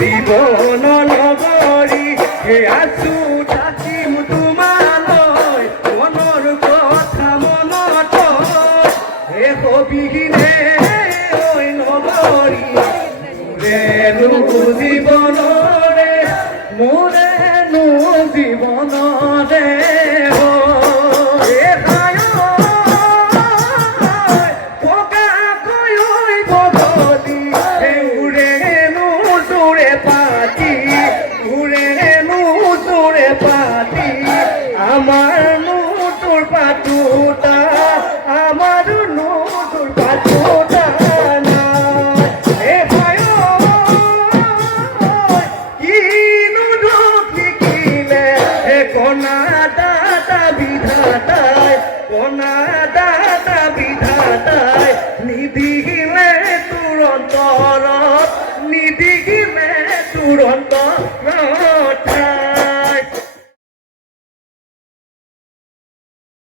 জীৱন নগৰী হে আছো থাকিম তোমালৈ মনৰ কথা মনত হে হবিনে ঐ নগৰী মোৰেনো জীৱনৰে মোৰেনো জীৱনৰে আমার নূর পাটুটা আমার নূর পাটুটা না এ ভয় কি নুরুক লিখিলে এ কোনা দাতা বিধাতায় কোনা দাতা বিধাতায় নিদিলে তুরন্তর নিদিলে তুরন্তর